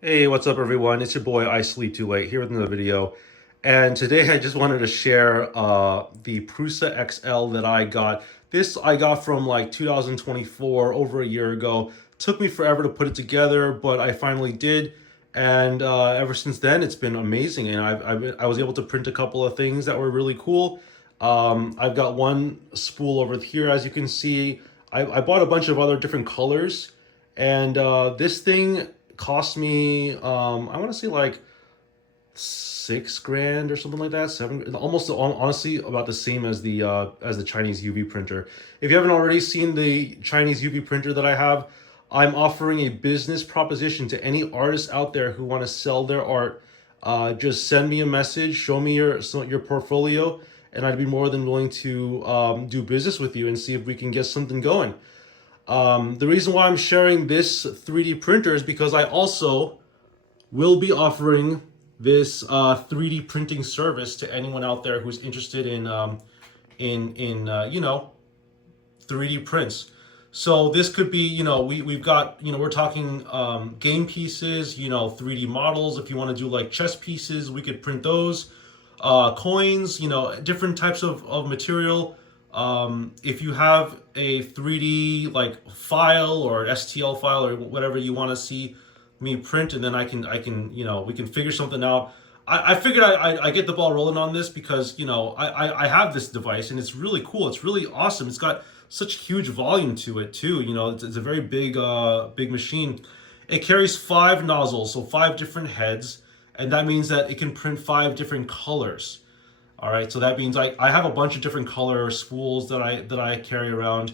Hey, what's up, everyone? It's your boy I Sleep Too Late here with another video. And today I just wanted to share the Prusa XL that I got. This I got from like 2024, over a year ago. Took me forever to put it together, but I finally did. And ever since then, it's been amazing. And I was able to print a couple of things that were really cool. I've got one spool over here, as you can see. I bought a bunch of other different colors. And this thing cost me, I want to say like 6 grand or something like that. Seven, almost honestly about the same as the Chinese UV printer. If you haven't already seen the Chinese UV printer that I have, I'm offering a business proposition to any artists out there who want to sell their art. Just send me a message, show me your portfolio, and I'd be more than willing to do business with you and see if we can get something going. The reason why I'm sharing this 3D printer is because I also will be offering this 3D printing service to anyone out there who's interested in 3D prints. So this could be, we've got, we're talking game pieces, 3D models. If you want to do like chess pieces, we could print those. Coins, different types of material. If you have a 3D like file or STL file or whatever you want to see me print, and then we can figure something out. I figured I get the ball rolling on this because I have this device and it's really cool. It's really awesome. It's got such huge volume to it too. It's a very big machine. It carries 5 nozzles, so 5 different heads, and that means that it can print 5 different colors. All right, so that means I have a bunch of different color spools that I carry around.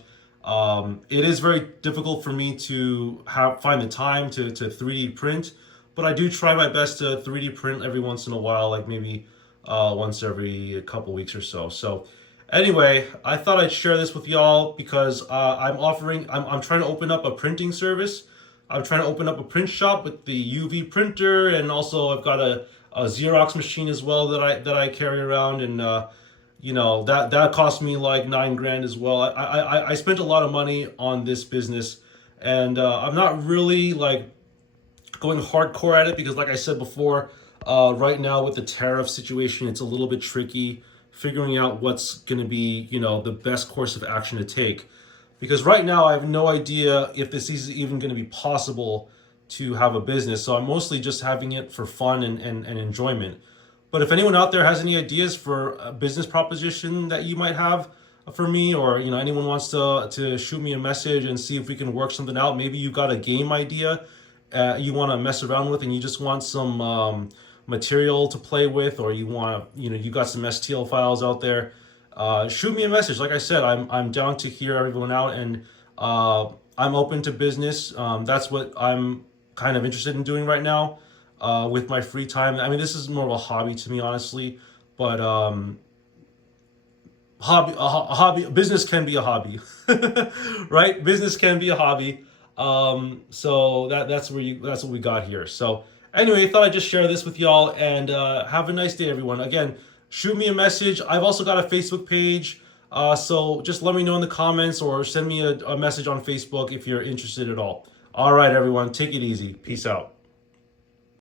It is very difficult for me to find the time to 3D print, but I do try my best to 3D print every once in a while, like maybe once every couple weeks or so. So anyway, I thought I'd share this with y'all because I'm trying to open up a printing service. I'm trying to open up a print shop with the UV printer, and also I've got a Xerox machine as well that I carry around, and that cost me like 9 grand as well. I spent a lot of money on this business, and I'm not really like going hardcore at it because, like I said before, right now with the tariff situation, it's a little bit tricky figuring out what's going to be the best course of action to take. Because right now I have no idea if this is even going to be possible to have a business. So I'm mostly just having it for fun and enjoyment. But if anyone out there has any ideas for a business proposition that you might have for me, or anyone wants to shoot me a message and see if we can work something out. Maybe you got a game idea you want to mess around with, and you just want some material to play with, or you got some STL files out there. Shoot me a message. Like I said, I'm down to hear everyone out, and I'm open to business. That's what I'm kind of interested in doing right now with my free time. I mean, this is more of a hobby to me, honestly, but a hobby business can be a hobby, right? Business can be a hobby. So that's what we got here. So anyway, I thought I'd just share this with y'all, and have a nice day, everyone. Again, shoot me a message. I've also got a Facebook page. So just let me know in the comments, or send me a message on Facebook if you're interested at all. All right, everyone, take it easy. Peace out.